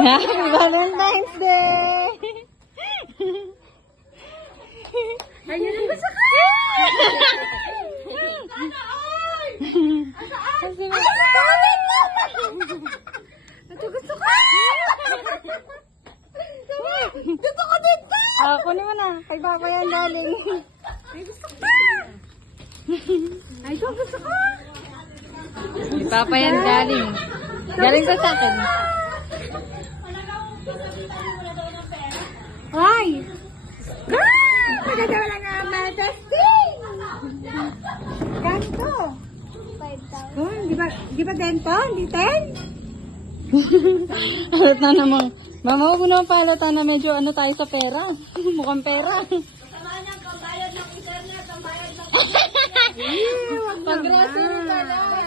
Happy Valentine's Day! Ayun ang gusto ko! Ito gusto ko! Gusto ko dito! Kunin mo na. Kay Papa yan galing. Ay, gusto ko! Ay, ito gusto ko! Kay Papa yan galing. Galing ko sa akin. Ay! Maganda wala nga matesting! Ganito! 5,000. Oh, di ba 10 to? Hindi 10? Halata namang. Mama, huwag mo naman palata na medyo ano tayo sa pera. Mukhang pera. Wag Pag-grocery ka na.